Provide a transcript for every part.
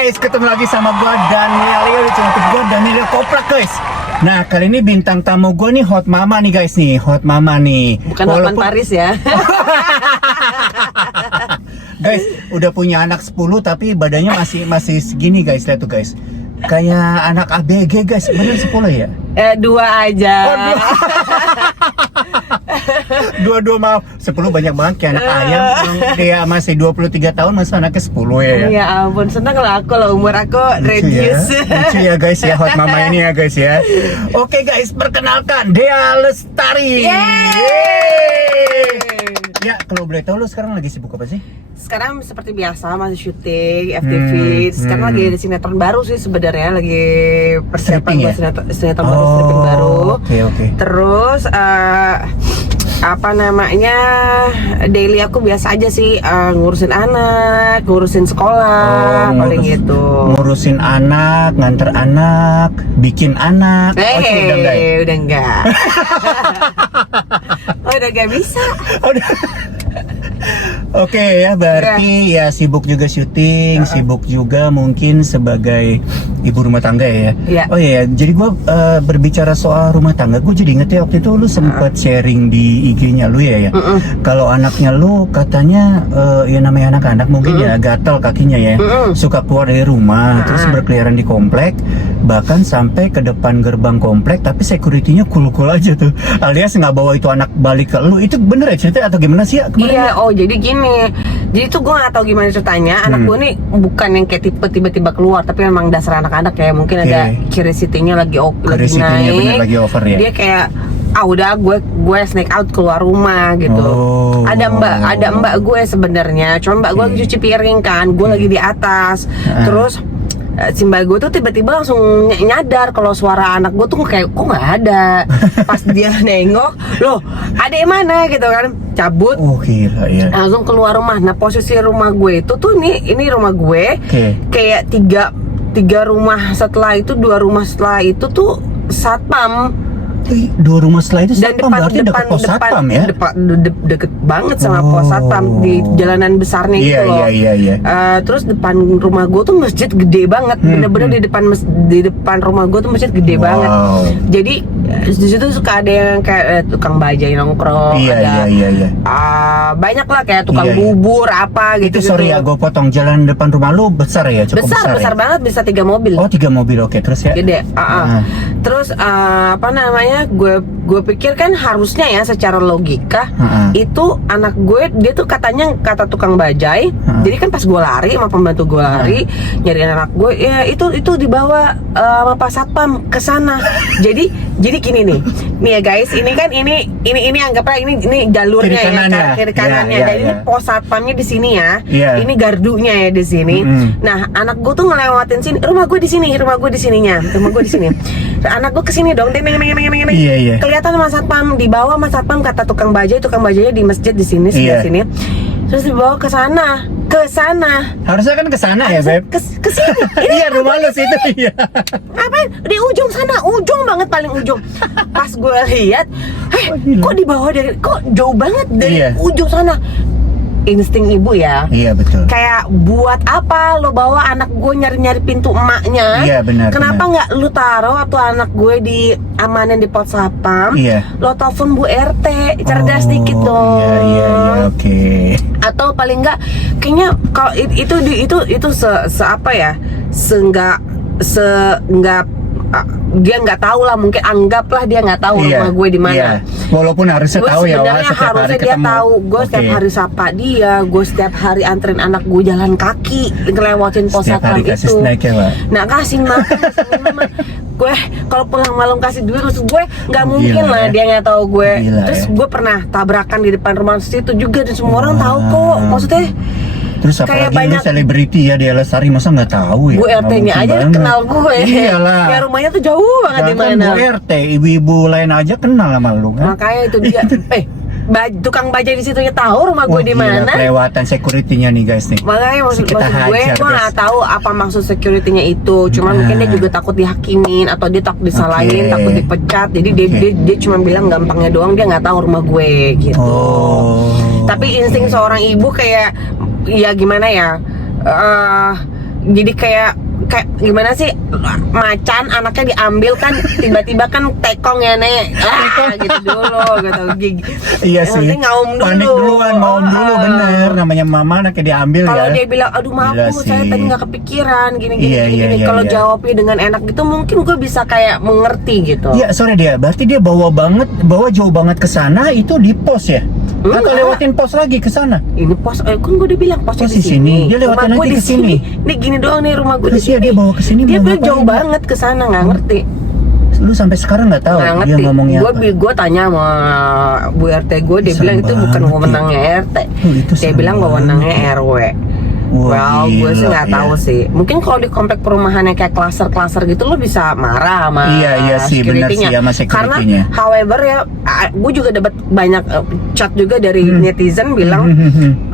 guys, ketemu lagi sama gua Daniel. Ya, di channel gua Daniel Koprak guys. Nah, kali ini bintang tamu gua nih hot mama nih guys nih, hot mama nih. Bukan Hotman Paris ya. Guys, udah punya anak 10 tapi badannya masih segini guys, lihat tuh guys. Kayak anak ABG guys, bener 10 ya? 2 aja. Oh, 2 maaf, 10 banyak banget kayak anak ayam. Dia masih 23 tahun, masa anaknya 10 ya? Ya ampun, senang lah aku lah, umur aku reduce. Lucu ya guys ya, hot mama ini ya guys ya. Oke guys, perkenalkan Dea Lestari. Yeay. Ya, kalau boleh tahu lu sekarang lagi sibuk apa sih? Sekarang seperti biasa masih syuting FTV. Sekarang lagi ada sinetron baru sih sebenarnya, lagi persiapan buat sinetron baru, stripping baru. Oke. Terus apa namanya, daily aku biasa aja sih, ngurusin anak, ngurusin sekolah, paling gitu. Ngurusin anak, nganter anak, bikin anak. Udah enggak. Udah enggak bisa. Oke ya, berarti ya sibuk juga syuting, sibuk juga mungkin sebagai ibu rumah tangga ya. Oh iya, jadi gua berbicara soal rumah tangga, gue jadi inget ya waktu itu lu sempat sharing di IG-nya lu ya. Kalau anaknya lu katanya ya namanya anak-anak mungkin ya gatal kakinya ya, suka keluar dari rumah, terus berkeliaran di komplek, bahkan sampai ke depan gerbang komplek, tapi security-nya cool-cool aja tuh, alias nggak bawa itu anak balik ke lu. Itu bener ya ceritanya atau gimana sih ya kemarin? Iya, jadi gini, jadi tuh gue nggak tahu gimana ceritanya. Anak gue nih bukan yang kayak tiba-tiba keluar, tapi memang dasar anak-anak ya, mungkin ada curiosity-nya lagi naik, bener, lagi over ya. Dia kayak udah gue sneak out keluar rumah gitu. Ada mbak gue sebenarnya, cuma mbak gue lagi cuci piring kan, gue lagi di atas. Terus si mbak gue tuh tiba-tiba langsung nyadar kalau suara anak gue tuh kayak kok nggak ada. Pas dia nengok, loh adek mana gitu kan, cabut. Gila ya. Langsung keluar rumah. Nah, posisi rumah gue itu tuh ini rumah gue kayak tiga rumah setelah itu, 2 rumah setelah itu tuh satpam. 2 rumah setelah itu satpam, berarti dekat pos satpam ya? Deket banget sama pos satpam di jalanan besarnya gitu loh. Iya. Terus depan rumah gue tuh masjid gede banget, bener-bener di depan rumah gue tuh masjid gede banget. Jadi di situ suka ada yang kayak tukang bajai nongkrong, ada banyak lah kayak tukang bubur apa gitu. Itu sorry ya, gue potong, jalan depan rumah lu besar ya, cukup besar ya? Banget, bisa 3 mobil. Oh 3 mobil, oke. Terus ya? Gede. Terus apa namanya, gue pikir kan harusnya ya secara logika itu anak gue, dia tuh katanya kata tukang bajai. Jadi kan pas gue lari sama pembantu gue lari nyari anak gue, ya itu dibawa sama Pak Satpam ke sana. Jadi gini nih ya guys, ini kan ini anggaplah ini jalurnya kiri kanannya, dan ini pos satpamnya di sini ya. Ini gardunya ya di sini. Nah, anak gue tuh ngelewatin sini, rumah gue di sininya, rumah gue di sini. Anak gue kesini dong, kelihatan Mas Satpam, dibawa Mas Satpam kata tukang bajanya di masjid di sini, sebelah sini. Terus dibawa ke sana. Harusnya kan ke sana ya, Beb. Ke sini. Iya, rumah lu situ. Iya. Ngapain? Di ujung sana, ujung banget, paling ujung. Pas gue lihat, kok dibawa kok jauh banget dari ujung sana. Insting ibu ya. Iya betul. Kayak buat apa lo bawa anak gue nyari pintu emaknya? Iya benar. Kenapa nggak lo taruh waktu anak gue amanin di pos satpam? Lo telepon Bu RT, cerdas dikit dong. Iya, oke. Atau paling nggak, kayaknya kalau itu apa ya? Dia nggak tahu lah, mungkin anggaplah dia nggak tahu rumah gue di mana. Walaupun harusnya tahu ya, sebenarnya harusnya dia tahu. Gue setiap hari sapa dia, gue setiap hari anterin anak gue jalan kaki ngelewatin pos satpam itu. Nah, kasih makan, gue kalau pulang malam kasih duit, terus gue nggak mungkin lah dia nggak tahu gue. Terus gue pernah tabrakan di depan rumah situ juga, dan semua orang tahu kok. Maksudnya terus apalagi lu selebriti ya, Dea Lestari, masa nggak tahu ya? Bu RT-nya aja kenal gue. Iyalah. Ya rumahnya tuh jauh banget di mana. Bu RT, ibu-ibu lain aja kenal sama lu kan? Makanya itu dia. Tukang bajai di situ ya tahu rumah gue di mana. Kelewatan security-nya nih guys nih. Makanya maksud gue nggak tahu apa maksud security-nya itu. Cuman mungkin dia juga takut dihakimin, atau dia takut disalahin, takut dipecat. Jadi dia cuma bilang gampangnya doang, dia nggak tahu rumah gue gitu. Tapi insting seorang ibu kayak, ya gimana ya, jadi kayak gimana sih, macan anaknya diambil kan tiba-tiba kan tekong ya nek, gitu dulu gitu. Iya sih, nanti ngaum dulu, panik duluan, ngaum dulu, bener, namanya mama anaknya diambil kalau ya. dia bilang aduh maaf Gila Bu, saya sih. tadi nggak kepikiran gini. Iya, Kalau iya. jawabnya dengan enak gitu mungkin gue bisa kayak mengerti gitu. Iya, sorry dia, berarti dia bawa jauh banget ke sana, itu di pos ya? Atau lewatin pos lagi ke sana? Ini pos, kan gue udah bilang posnya Pos di di sini. sini. Dia lewatin Rumah gue lagi di ke sini. Nih gini doang nih rumah gue di Terus ya sini. dia bawa ke sini Dia mau bilang jauh ngapain? banget ke sana, nggak ngerti. Lu sampai sekarang nggak tahu Nggak dia ngerti. ngomongnya apa? Gue tanya sama Bu RT gue, dia Serem bilang itu bukan banget ya. wewenangnya RT. Itu Dia serem bilang banget wewenangnya ya. RW. Wah, Gue sih gila, nggak ya. tahu sih. Mungkin kalau di komplek perumahan yang kayak klaster gitu lo bisa marah sama Iya sih, benar sih, security-nya. sama Karena security-nya. however ya, gue juga dapat banyak chat juga dari netizen bilang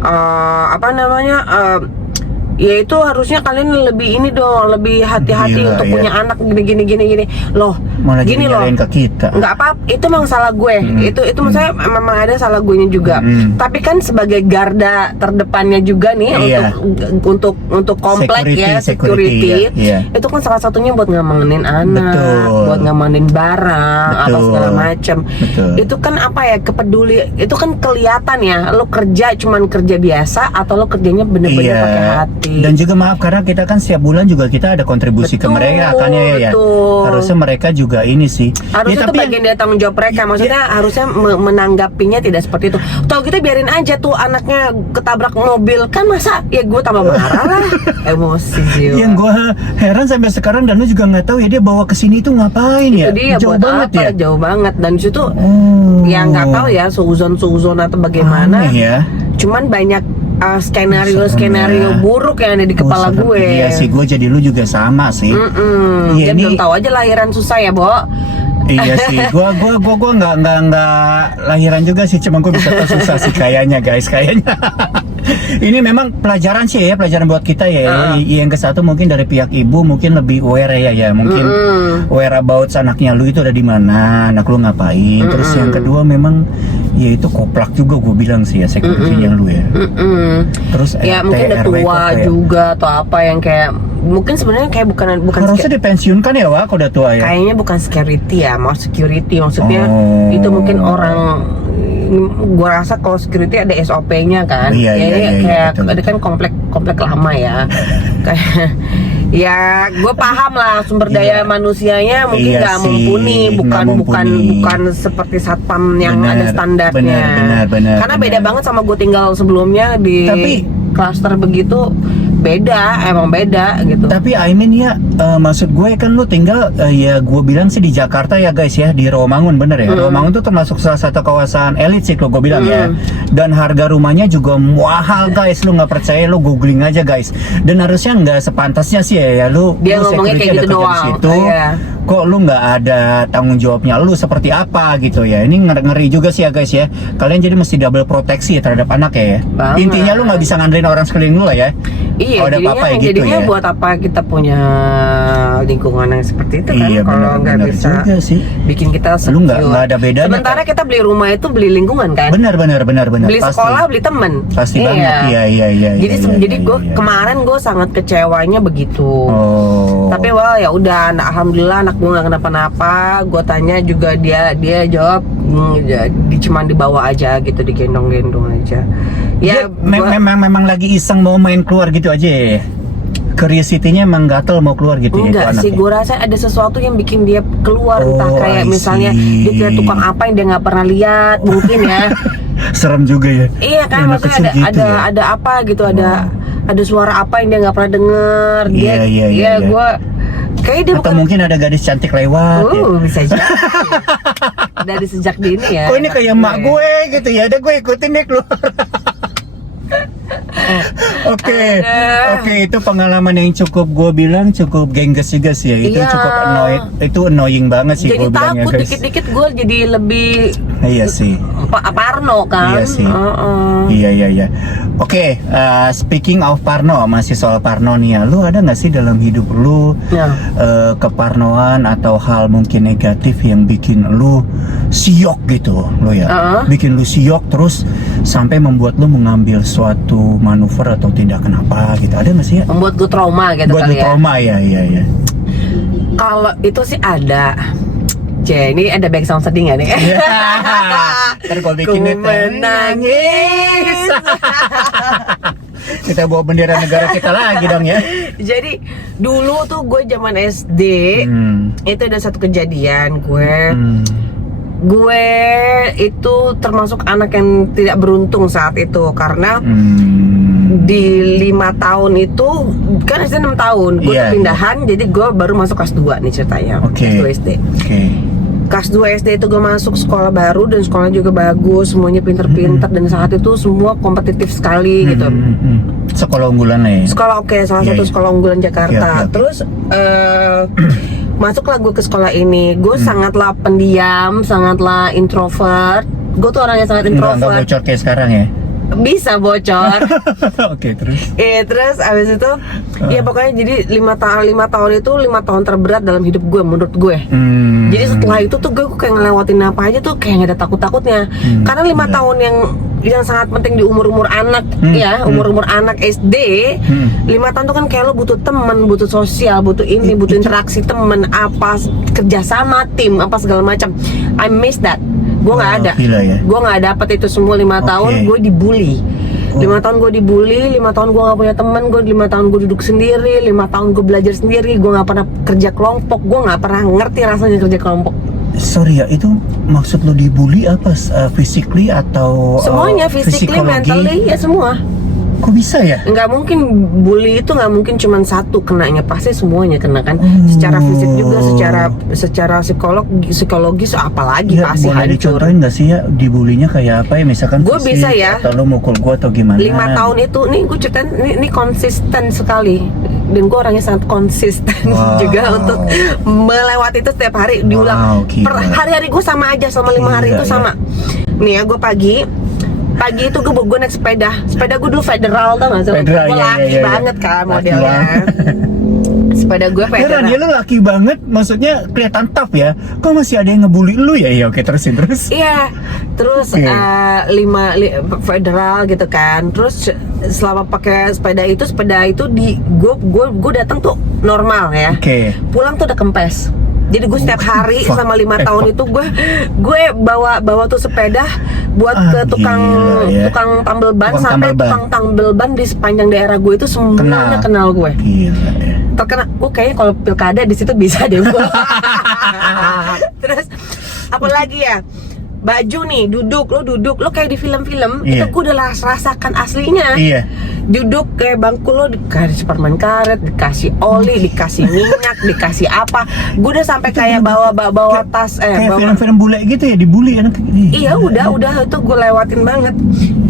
apa namanya, ya itu harusnya kalian lebih ini dong, lebih hati-hati Gila, untuk iya. punya anak gini loh. Malah jadi Gini loh, nyalain ke kita. nggak apa, itu memang salah gue. Itu maksudnya memang ada salah gue juga. Tapi kan sebagai garda terdepannya juga nih, Iya. untuk komplek ya, security, iya. itu kan salah satunya buat ngamenin anak, Betul. buat ngamenin barang, apa Betul. segala macam. Betul. Itu kan apa ya, kepeduli, itu kan kelihatan ya, lo kerja cuman kerja biasa atau lo kerjanya bener-bener pakai hati. Dan juga maaf, karena kita kan setiap bulan juga kita ada kontribusi ke Betul, mereka kan ya. betul. Harusnya mereka juga ini sih. Harusnya itu tapi bagian dari tanggung jawab mereka. Maksudnya harusnya menanggapinya tidak seperti itu. Tahu kita biarin aja tuh anaknya ketabrak mobil, kan masa ya gue tambah marah lah. Emosi jiwa. yang gua heran sampai sekarang, dan lu juga nggak tahu ya dia bawa ke sini tuh ngapain ya? Itu dia Jauh buat banget apa? ya. Jauh banget. Dan di situ Oh. ya nggak tahu ya seuzon atau bagaimana. Aneh ya. Cuman banyak skenario Serem ya. buruk yang ada di kepala serem. gue. Iya sih, gue jadi lu juga sama sih. Iya, Dia ini- belum tahu aja lahiran susah ya, Bo. Iya sih, gua nggak lahiran juga sih, cuma gua bisa tahu susah sih kayaknya guys, kayaknya. Ini memang pelajaran sih ya, pelajaran buat kita ya. Yang ke satu mungkin dari pihak ibu mungkin lebih aware ya, mungkin aware about anaknya lu itu ada di mana, anak lu ngapain. Terus yang kedua memang ya itu koplak juga gue bilang sih ya, security-nya lu ya. Terus Ya RT, mungkin udah RW tua kok kayak- juga atau apa yang kayak mungkin sebenarnya kayak bukan harusnya dipensiunkan ya Wak, kalau udah tua ya. kayaknya bukan security ya, mau security maksudnya. Oh. Itu mungkin orang, gua rasa kalau security ada SOP-nya kan. Iya, Ya, iya, kayak betul. ada kan komplek lama ya. Kayak ya gue paham lah sumber daya manusianya mungkin Iya nggak sih, mumpuni, nggak mumpuni. bukan seperti satpam yang Benar, ada standarnya. benar, Karena beda benar. banget sama gue tinggal sebelumnya di Tapi- klaster begitu, emang beda gitu. Tapi I mean ya, maksud gue kan lu tinggal ya gue bilang sih di Jakarta ya guys ya, di Rawamangun, bener ya. Rawamangun tuh termasuk salah satu kawasan elit sih kalau gue bilang ya. Dan harga rumahnya juga mahal guys, lu nggak percaya lu googling aja guys. Dan harusnya nggak sepantasnya sih ya, lu Dia lu ngomongnya security kayak ada gitu kerja di doang. situ. Iya. Kok lu nggak ada tanggung jawabnya lu seperti apa gitu ya. Ini ngeri juga sih ya guys ya. Kalian jadi mesti double proteksi ya terhadap anak ya. Banget. Intinya lu nggak bisa ngandelin orang sekeliling lu lah ya. Iya, Kalau ada jadinya, apa-apa ya gitu jadinya ya. buat apa kita punya lingkungan yang seperti itu kan, Iya, kalau nggak benar bisa juga sih. bikin kita Lu nggak secure. ada bedanya, Sementara kan? kita beli rumah itu beli lingkungan kan, Benar. beli Pasti. sekolah, beli temen. Pasti banget. Iya. Jadi gue iya. kemarin gue sangat kecewanya begitu. Oh. Tapi ya udah, alhamdulillah anak gue nggak kenapa-napa. Gue tanya juga dia jawab cuman dibawa aja gitu, digendong-gendong aja. Ya, gua- memang lagi iseng mau main keluar gitu aja ya. Curiosity-nya emang gatel mau keluar gitu ya. Enggak itu sih, anaknya. gue rasa ada sesuatu yang bikin dia keluar, entah Oh, kayak I misalnya see. dia kayak tukang apa yang dia nggak pernah lihat mungkin ya. Serem juga ya. Iya kan, Anak maksudnya kecil gitu ya. ada apa gitu, ada suara apa yang dia nggak pernah denger. Dia, Iya. gue kayak dia Atau bukan. mungkin ada gadis cantik lewat ya. Bisa jadi. Dari sejak dini ya. Kok ini kayak mak gue gitu ya. Ada gue ikutin deh keluar. Oke, itu pengalaman yang cukup gue bilang cukup gengges juga sih ya. Itu Iya. cukup annoying banget sih Jadi gue bilang ya takut guys. dikit-dikit gue jadi lebih Iya sih. Parno kan. Iya sih. Iya. Oke, speaking of Parno, masih soal Parno nih ya. Lu ada nggak sih dalam hidup lu keparnoan atau hal mungkin negatif yang bikin lu siok gitu, lu ya? Bikin lu siok terus sampai membuat lu mengambil suatu manuver atau tindakan apa gitu. Ada nggak sih ya? Membuat gue trauma gitu Buat kali lu trauma ya. Kalau itu sih ada. Ini ada back sound sedih gak nih? Ntar gue bikin Ku menangis. Kita bawa bendera negara kita lagi dong ya. Jadi dulu tuh gue zaman SD itu ada satu kejadian gue itu termasuk anak yang tidak beruntung saat itu karena di 5 tahun itu kan SD 6 tahun gue pindahan, jadi gue baru masuk kelas 2 nih ceritanya. Kelas 2 SD. Kelas 2 SD itu gue masuk sekolah baru dan sekolahnya juga bagus, semuanya pinter-pinter dan saat itu semua kompetitif sekali gitu. Sekolah unggulan ya? Sekolah salah satu sekolah unggulan Jakarta. Terus masuklah gue ke sekolah ini. Gue sangatlah pendiam, sangatlah introvert. Gue tuh orangnya sangat introvert. Nggak bocor kayak sekarang ya? Bisa bocor. Oke, terus? Terus abis itu ya pokoknya jadi 5 tahun itu 5 tahun terberat dalam hidup gue menurut gue. Jadi setelah itu tuh gue kayak ngelewatin apa aja tuh kayak gak ada takut-takutnya. Karena 5 tahun yang sangat penting di umur-umur anak umur-umur anak SD, 5 tahun tuh kan kayak lo butuh teman, butuh sosial, butuh ini, butuh interaksi teman, apa kerjasama tim, apa segala macam. I miss that. Gue nggak ada, gue nggak dapet itu semua 5 tahun. Gue dibully 5 tahun, gue dibully 5 tahun, gue nggak punya teman. Gue 5 tahun gue duduk sendiri, 5 tahun gue belajar sendiri. Gue nggak pernah kerja kelompok, gue nggak pernah ngerti rasanya kerja kelompok. Sorry ya, itu maksud lo dibully apa? Physically atau semuanya, physically, mentally, ya semua. Kok bisa ya? Nggak mungkin, bully itu nggak mungkin cuma satu kenanya, pasti semuanya kena kan. Secara fisik juga, secara psikologis apalagi ya, pasti hancur. Dicontohin nggak sih ya dibulinya kayak apa ya? Misalkan gue bisa ya, atau lo mukul gue atau gimana? 5 tahun itu nih gue ceritain, ini konsisten sekali. Dan gue orangnya sangat konsisten juga untuk melewati itu setiap hari, diulang. Hari-hari gue sama aja, selama 5 hari itu sama. Nih ya, gue pagi itu gue naik sepeda gue dulu federal, tau gak sih? Gue laki banget kan modelnya. Sepeda gue federal. Heran ya, lu laki banget, maksudnya kelihatan tough ya. Kok masih ada yang ngebully lu ya? Iya, oke, terusin terus. Iya, terus 5 federal gitu kan. Terus selama pakai sepeda itu di gue datang tuh normal ya. Pulang tuh udah kempes. Jadi gue setiap hari selama 5 tahun itu gue bawa tuh sepeda buat ke tukang tambal ban, sampai tukang tambal ban di sepanjang daerah gue itu semuanya kenal gue. Terkena, gue kayaknya kalau pilkada di situ bisa deh gue. Terus apalagi ya, baju nih, duduk lo kayak di film-film. Itu gue udah rasakan aslinya. Duduk kayak bangku lo dikasih permen karet, dikasih oli, dikasih minyak, dikasih apa. Gue udah sampai kayak bawa tas kayak film-film bule gitu ya, dibully anak. Iya, udah itu gue lewatin banget.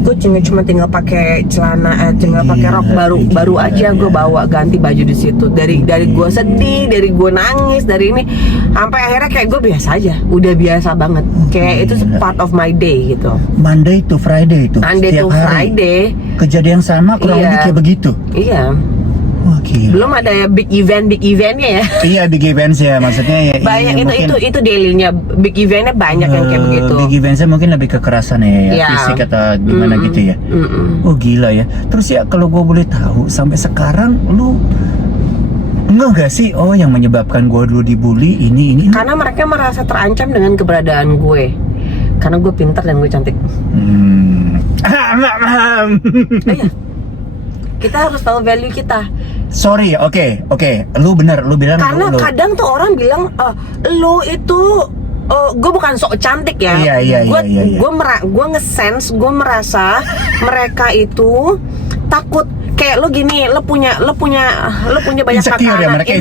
Gue cuma tinggal pakai celana, tinggal pakai rok baru aja gue bawa, ganti baju di situ. Dari gue sedih, dari gue nangis, dari ini sampai akhirnya kayak gue biasa aja, udah biasa banget. Kayak itu part of my day gitu. Monday to Friday itu. Monday to Friday. Kejadian sama kurang lebih kayak begitu. Iya. Wah, gila. Belum ada big eventnya ya. Iya, big events ya, maksudnya ya. Banyak itu dailynya, big eventnya banyak yang kayak begitu. Big eventnya mungkin lebih kekerasan ya, fisik atau gimana gitu ya. Oh gila ya. Terus ya kalau gue boleh tahu, sampai sekarang lu enggak sih, yang menyebabkan gue dulu dibully ini? Karena mereka merasa terancam dengan keberadaan gue. Karena gue pintar dan gue cantik. Iya. Kita harus tahu value kita. Sorry, oke. Lu bener, lu bilang. Karena kadang tuh orang bilang, lu itu, gue bukan sok cantik ya. Iya. Gue nge-sense, gue merasa mereka itu takut kayak lo gini, lo punya banyak insecure ya, makanan, mereka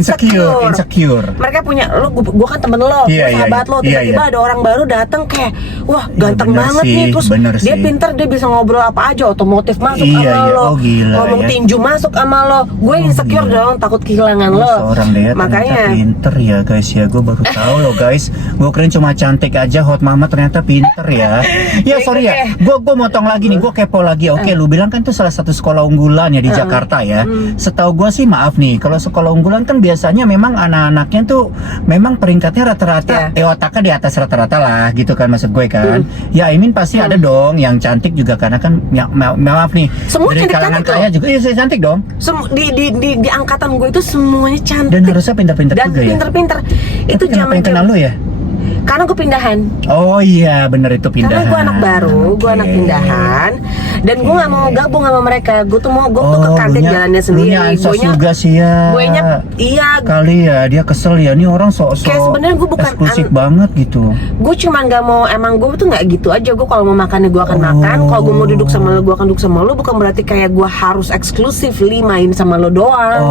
insecure. Mereka punya lo, gua kan temen lo, sahabat lo, tiba-tiba ada orang baru datang kayak, wah ganteng banget nih, terus dia pinter, dia bisa ngobrol apa aja, otomotif masuk sama lo, ngomong tinju masuk sama lo, gue insecure dong, takut kehilangan lo. Seorang dia makanya pinter ya guys ya, gue baru tahu loh guys, gue keren cuma cantik aja, hot mama ternyata pinter ya. Ya sorry ya, gue motong lagi nih, gue kepo lagi. Oke, lu bilang kan tuh salah satu sekolah unggulan ya di Jakarta ya. Setahu gue sih, maaf nih, kalau sekolah unggulan kan biasanya memang anak-anaknya tuh memang peringkatnya rata-rata otaknya di atas rata-rata lah gitu kan, maksud gue kan. Ya I mean pasti ada dong yang cantik juga, karena kan ya, maaf nih, semua dari kalangan kaya juga iya saya cantik dong. Di angkatan gue itu semuanya cantik dan harusnya pintar-pintar juga ya. Pintar-pintar. Itu zaman kenal lu ya? Karena gue pindahan. Oh iya, bener itu pindahan. Karena gue anak baru, gue anak pindahan, dan gue nggak mau gabung sama mereka. Gue tuh ke kantin jalannya sendiri. Gue juga sih ya. Iya. Kali ya dia kesel ya, nih orang sok-sok. Kayak sebenarnya gue bukan eksklusif banget gitu. Gue cuma nggak mau, emang gue tuh nggak gitu aja. Gue kalau mau makan gue akan makan. Kalau gue mau duduk sama lo, gue akan duduk sama lo. Bukan berarti kayak gue harus eksklusifly main sama lo doang.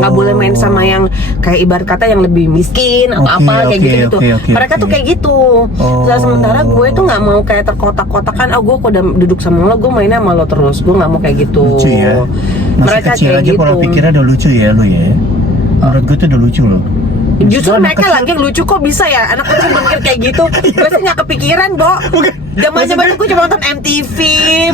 Nggak boleh main sama yang kayak ibarat kata yang lebih miskin atau apa kayak gitu-gitu. Mereka tuh kayak gitu. Sementara gue tuh nggak mau kayak terkotak-kotakan. Gue udah duduk sama lo, gue mainnya sama lo terus. Gue nggak mau kayak gitu. Lucu ya. Mereka kecil aja pola pikirnya udah lucu ya lo ya. Menurut gue tuh udah lucu loh. Justru mereka lagi yang lucu, kok bisa ya anak kecil mikir kayak gitu. Gue sih nggak kepikiran, Bo. Zaman-zaman gue cuma nonton MTV,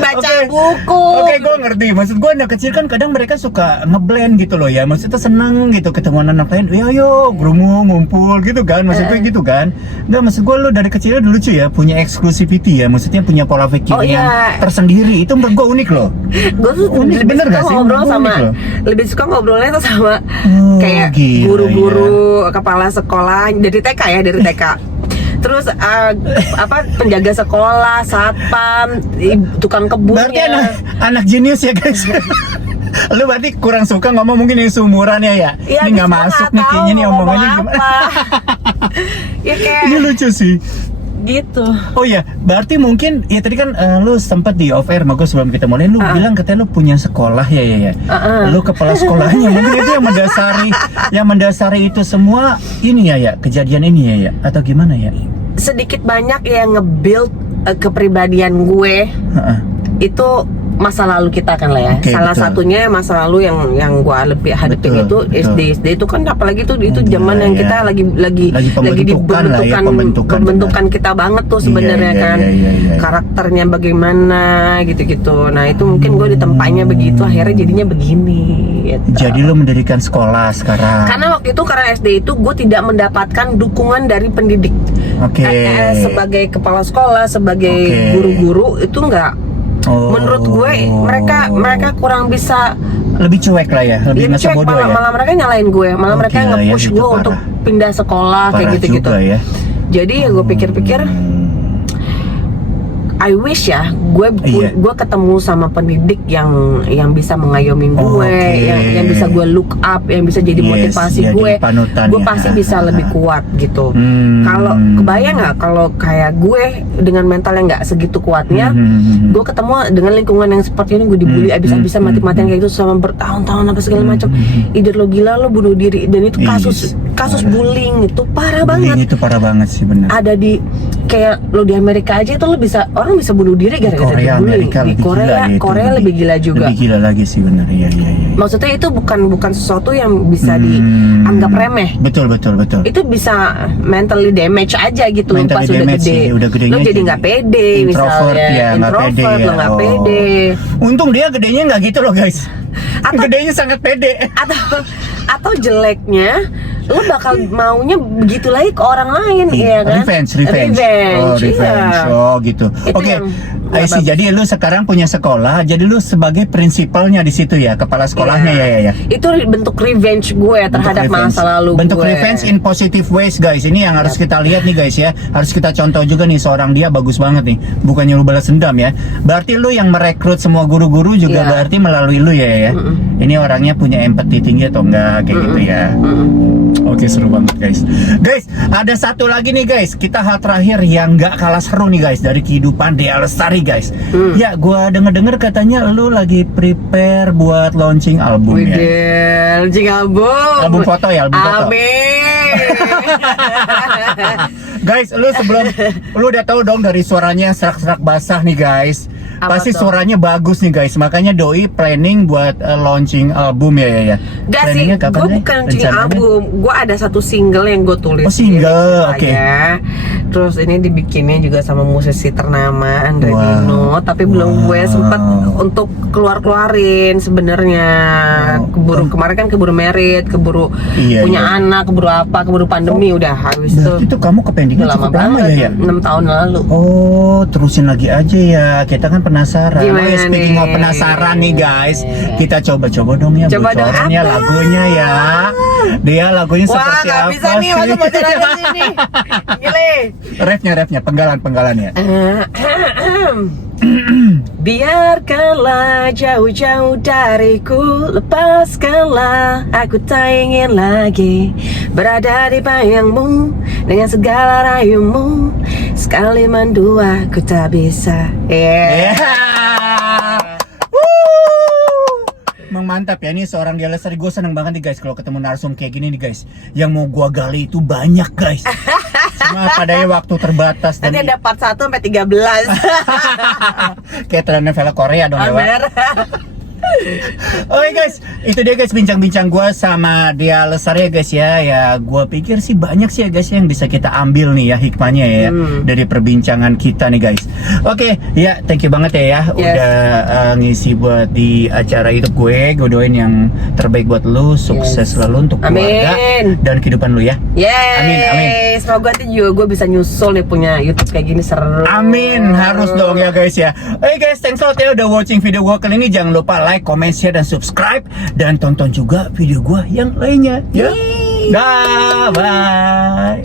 baca buku. Oke, gue ngerti. Maksud gue anak kecil kan kadang mereka suka ngeblend gitu loh ya. Maksudnya seneng gitu ketemu anak lain. Ya ayo, gerumu, ngumpul gitu kan. Maksudnya gitu kan. Nggak, maksud gue lo dari kecil udah lucu ya. Punya exclusivity ya. Maksudnya punya pola pikir yang tersendiri. Itu menurut gue unik loh. Gue tuh lebih suka ngobrol sama, lebih suka ngobrolnya tuh sama kayak guru-guru, kepala sekolah dari TK ya, dari TK. Terus penjaga sekolah, satpam, tukang kebunnya. Berarti anak jenius ya guys. Lu berarti kurang suka ngomong mungkin yang seumuran ya? Ini nggak masuk nih kayaknya nih omongannya gimana? Ya kayak ini lucu sih. Gitu. Oh iya, berarti mungkin ya tadi kan lu sempat di off air sama gue sebelum kita mulai, lu bilang katanya lu punya sekolah ya. Lu kepala sekolahnya, mungkin itu yang mendasari itu semua ini ya kejadian ini ya atau gimana ya? Sedikit banyak yang nge-build kepribadian gue itu masa lalu kita kan lah ya. Salah satunya masa lalu yang gue hadapin itu SD itu kan, apalagi itu zaman yang kita lagi pembentukan kita banget tuh sebenarnya kan. Karakternya bagaimana gitu-gitu. Nah itu mungkin gue ditempatnya begitu, akhirnya jadinya begini gitu. Jadi lu mendirikan sekolah sekarang? Karena waktu itu karena SD itu gue tidak mendapatkan dukungan dari pendidik. Sebagai kepala sekolah, sebagai guru-guru itu enggak. Menurut gue mereka kurang bisa, lebih cuek lah ya, lebih masa bodoh ya. Malah mereka nyalain gue, malah mereka nge-push gue untuk pindah sekolah kayak gitu-gitu. Ya. Jadi ya gue pikir-pikir, I wish ya gue ketemu sama pendidik yang bisa mengayomi gue, yang bisa gue look up, yang bisa jadi motivasi gue. Gue pasti bisa lebih kuat gitu. Kalau kebayang nggak kalau kayak gue dengan mental yang nggak segitu kuatnya, gue ketemu dengan lingkungan yang seperti ini, gue dibully abis-abisan, mati-matian kayak gitu selama bertahun-tahun apa segala macam. Either lo gila, lo bunuh diri, dan itu kasus bullying itu parah banget. Bullying itu parah banget sih, benar. Ada di kayak lo di Amerika aja itu lo orang bisa bunuh diri gara-gara dibully. Di Korea lebih gila juga. Lebih gila lagi sih, benar. Iya. Maksudnya itu bukan sesuatu yang bisa dianggap remeh. Betul. Itu bisa mentally damage aja gitu lo pas udah gede. Lo jadi nggak pede, misalnya introvert, lo nggak pede. Untung dia gedenya nggak gitu loh guys. Gedenya sangat pede. Atau jeleknya lo bakal maunya begitu lagi ke orang lain, ya kan? Revenge. Oh gitu. Oke. Jadi lu sekarang punya sekolah, jadi lu sebagai prinsipalnya di situ ya, kepala sekolahnya ya. Itu bentuk revenge gue terhadap masa lalu bentuk gue. Revenge in positive ways guys. Ini yang harus kita lihat nih guys ya. Harus kita contoh juga nih, seorang dia bagus banget nih. Bukannya lu balas dendam ya. Berarti lu yang merekrut semua guru-guru juga berarti melalui lu ya. Ini orangnya punya empati tinggi atau enggak kayak gitu ya. Oke, seru banget guys. Guys, ada satu lagi nih guys. Kita hal terakhir yang nggak kalah seru nih guys dari kehidupan Dea Lestari guys. Ya, gua denger katanya lu lagi prepare buat launching album ya. Launching album. Album foto ya, album foto. Amin. Guys, lu udah tahu dong dari suaranya yang serak-serak basah nih guys. Apa Pasti tuh? suaranya bagus nih guys. Makanya doi planning buat launching album ya. Gak sih, Planningnya kapan gue nih? bukan launching Rencananya? album. Gue ada satu single yang gue tulis. Oh, single, oke. Ya. Terus ini dibikinnya juga sama musisi ternama Andre Wow. Dino. Tapi belum gue sempet untuk keluarin sebenarnya. Kemarin kan keburu merit, keburu Iya, punya iya. anak, keburu pandemi udah habis Berarti itu. itu kamu kependingnya Udah cukup lama ya? 6 tahun lalu. Oh, terusin lagi aja ya. Kita kan penasaran. Gimana Speaking nih? of penasaran nih guys, kita coba-coba dong ya Coba dong, bocoran ya apa? lagunya ya. Dia lagunya Wah, seperti nggak apa bisa nih, sih? masa bocoran di sini. Gile. Rapnya, penggalan ya. Biarkanlah jauh-jauh dariku, lepaskanlah aku tak ingin lagi berada di bayangmu dengan segala rayumu. Sekali mendua ku tak bisa. Yeah. Emang mantap ya, ini seorang Dea Lestari. Gue seneng banget nih guys kalau ketemu narsum kayak gini nih guys. Yang mau gua gali itu banyak guys. Cuma padanya waktu terbatas. Nanti ada part 1 sampai 13. Kayak telenovela Korea dong ya, Wak. Amer. Oke guys, itu dia guys bincang-bincang gue sama Dea Lestari ya guys ya. Ya gue pikir sih banyak sih ya guys yang bisa kita ambil nih ya hikmahnya ya dari perbincangan kita nih guys. Oke, ya thank you banget ya udah ngisi buat di acara YouTube gue. Gue doain yang terbaik buat lu, sukses selalu untuk keluarga dan kehidupan lu ya. Yeay. Amin. Semoga nanti juga gue bisa nyusul nih punya YouTube kayak gini seru. Amin, harus dong ya guys ya. Oke guys, thanks a lot ya udah watching video gue kali ini. Jangan lupa like, comment, share, dan subscribe. Dan tonton juga video gue yang lainnya ya. Dah, bye.